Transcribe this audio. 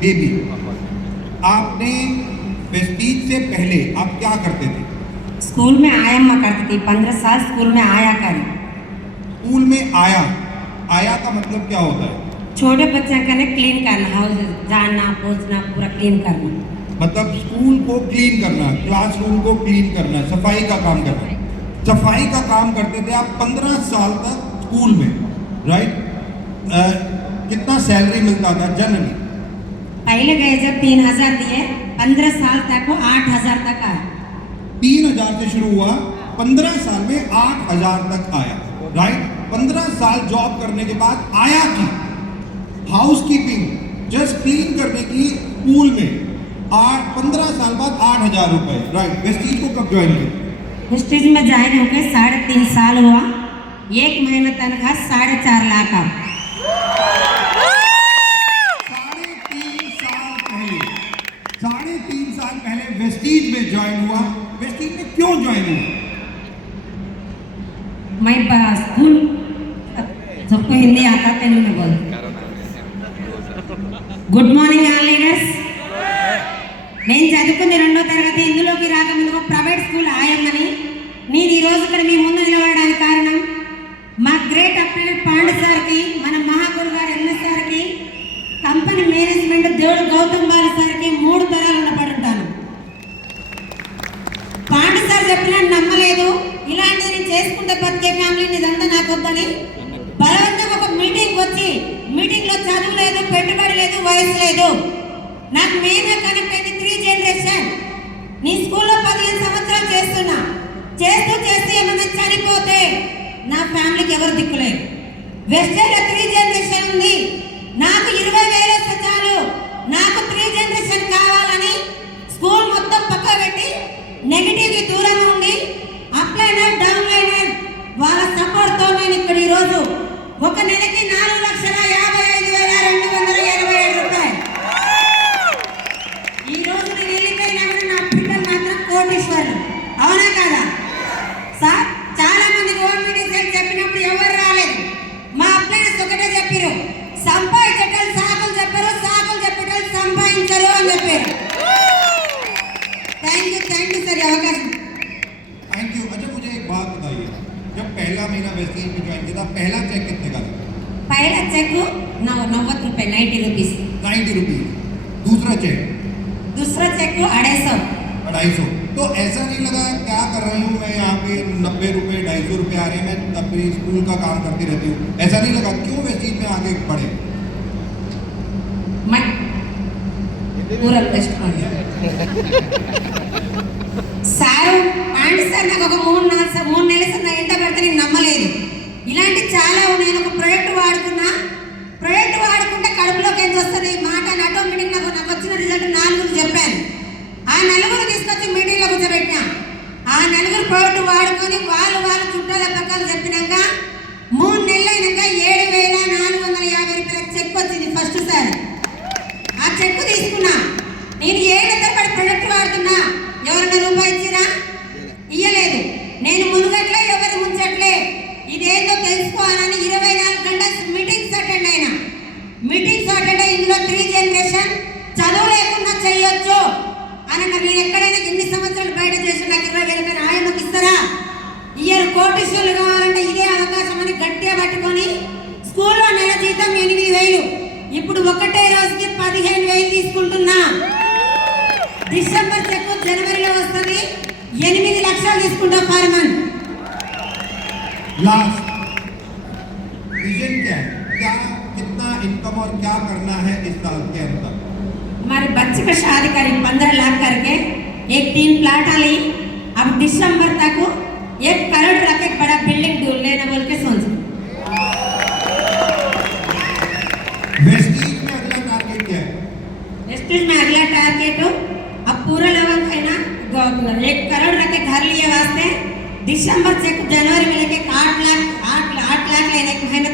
Baby, आपने Vestige से पहले आप क्या करते थे? स्कूल में आयम्मा करती थी। 15 साल स्कूल में आया करी। स्कूल में आया, आया का मतलब क्या होता है? छोटे बच्चे का क्लीन करना, हाउस जानना पोछना पूरा क्लीन करना। मतलब स्कूल को क्लीन करना, क्लासरूम को क्लीन करना, सफाई का काम करना। सफाई का काम करते थे आप 15 साल तक स्कूल में, राइट? कितना सैलरी मिलता था जनरली? पहले गए जब 3000 दिए, 15 साल तक वो 8000 तक आया। 3000 से शुरू हुआ, 15 साल में 8000 तक आया, राइट? 15 साल जॉब करने के बाद आया कि हाउस कीपिंग जस्ट क्लीन करने की स्कूल में 15 साल बाद 8000 रुपए, राइट? वेस्टीज को कब ज्वाइन किया? वेस्टीज में ज्वाइन होकर 3.5 साल हुआ। 1 महीना तनख्वाह 4.5 लाख। 3.5 साल पहले वेस्टीज में ज्वाइन हुआ। वेस्टीज में क्यों ज्वाइन हुआ? मैं स्कूल सबको हिंदी आता तेलुगु में बोल। Good morning all leaders. నేను చదువుకుంది 2వ తరగతి. ఇందులోకి రాకముందు ప్రైవేట్ స్కూల్ ఆయమ్మని. నేను ఈ రోజు ఇక్కడ మీ ముందు నిలబడడానికి కారణం మా గ్రేట్ అప్లెంట్ పాండు సార్కి, మన మహాగురు గారు ఎంఎస్ సార్కి, కంపెనీ మేనేజ్మెంట్ దేవుడు గౌతమ్ బాలు సార్కి 3 తరాలు ఉండబడుంటాను. పాండు సార్ చెప్పినా నమ్మలేదు. ఇలాంటిది నేను చేసుకుంటే బతికే ఫ్యామిలీ ఇదంతా నాకు వద్దని బలవంతంగా ఒక మీటింగ్ వచ్చి, మీటింగ్ లో చదువు లేదు, పెట్టుబడి లేదు, వయసు లేదు. నాకు మెయిన్ కనెక్ట్ అయింది 3 జనరేషన్. నీ స్కూల్లో 15 సంవత్సరాలు చేస్తున్నా. చేస్తూ ఏమన్నా చనిపోతే నా ఫ్యామిలీకి ఎవరు దిక్కులేదు. వెస్టర్న్లో 3 జనరేషన్ ఉంది. నాకు 20,000 వస్తే చాలు. నాకు 3 జనరేషన్ కావాలని స్కూల్ మొత్తం పక్క పెట్టి నెగిటివ్కి దూరంగా ఉండి అప్లైనర్ డౌన్లైనర్ వాళ్ళ సపోర్ట్తో నేను ఇక్కడ ఈరోజు ఒక నెలకి 4,55,287 రూపాయలు. ఈ రోజు నేను వెళ్ళిపోయినా కూడా నా పిల్లలు మాత్రం కోటీశ్వరులు. అవునా కదా సార్? చాలా మంది గవర్నమెంట్ ఎగ్జామ్ చెప్పినప్పుడు ఎవరు రాలేదు. మా అప్లైనర్స్ ఒకటే చెప్పారు, సంపాదించటం సాకులు చెప్పారు, సాకులు చెప్పటం సంపాదించరు అని చెప్పారు. థ్యాంక్ యూ सर అవకాశం. Thank you. अच्छा मुझे एक बात बताइए, जब पहला महीना वेस्टीज में ज्वाइन किया था, पहला चेक कितने का था? पहला चेक 90 रुपए, 90 रुपीस. 90 रुपीज. दूसरा चेक 250. तो ऐसा नहीं लगा क्या कर रही हूँ मैं यहाँ पे, 90 रुपए 250 रुपए आ रहे हैं, मैं तब भी स्कूल का काम करती रहती हूँ, ऐसा नहीं लगा? क्यों वेस्टीज में आगे बढ़े? मैं पूरा बेस्ट సారు పాండు సార్ నాకు ఒక 3 నెలల నా ఎంట పెడితే నేను నమ్మలేదు. ఇలాంటి చాలా నేను ఒక ప్రాజెక్ట్ వాడుకున్నా. ప్రాజెక్ట్ వాడుకుంటే కడుపులోకి ఎంత వస్తుంది మాట ఆటోమేటిక్ నాకు వచ్చిన రిజల్ట్ 4 చెప్పాను. ఆ 4 తీసుకొచ్చి మీటింగ్లో కూర్చోబెట్టినా. ఆ 4 ప్రాజెక్ట్ వాడుకొని వాళ్ళు చుట్టాల పక్కలు చెప్పినాక 3 నెలలు అయినాక 7,450 రూపాయల చెక్ వచ్చింది ఫస్ట్ సార్. ఆ చెక్ తీసుకున్నా. నేను 7 తరబడి ప్రాజెక్ట్ వాడుతున్నా. ఎవరన్నా రూపాయి ఇచ్చిరా? ఇయ్యలేదు. నేను మునుగట్లే, ఎవరు ముంచట్లే. ఇదేందో తెలుసుకోవాలని 24 గంటల మీటింగ్స్ అటెండ్ అయినా. మీటింగ్స్ అటెండ్ అయ్యి ఇందులో 3 జనరేషన్ చదువు లేకుండా చెయ్యొచ్చు అని నేను ఎక్కడైనా ఎన్ని సంవత్సరాలు బయట చేసి నాకు 20,000 ఆయనకు ఇస్తారా? ఇయ్యరు. కోటీశ్వరులు కావాలంటే ఇదే అవకాశం అని గట్టిగా పట్టుకొని స్కూల్లో నెల జీతం 8,000. ఇప్పుడు ఒకటే రోజుకి 15,000 తీసుకుంటున్నా. డిసెంబర్ చెక్ జనవరిలో వస్తుంది. 8 లక్షలు తీసుకుంటా పర్ మంత్. लास्ट विजन क्या है? क्या कितना इनकम और क्या करना है इस साल के अंदर? हमारे बच्चे का शादी करी 15 लाख करके एक 3 प्लाट ली. अब दिसंबर तक 1 करोड़ रख एक बड़ा बिल्डिंग ढूंढ लेना बोल के सोच. वेस्टीज में अगला टारगेट क्या है? वेस्टीज में अगला टारगेट अब पूरा लेवल है ना 1 करोड़ रख के घर लिए वास्ते दिसंबर से जनवरी में लेके 8 लाख लेने एक महीने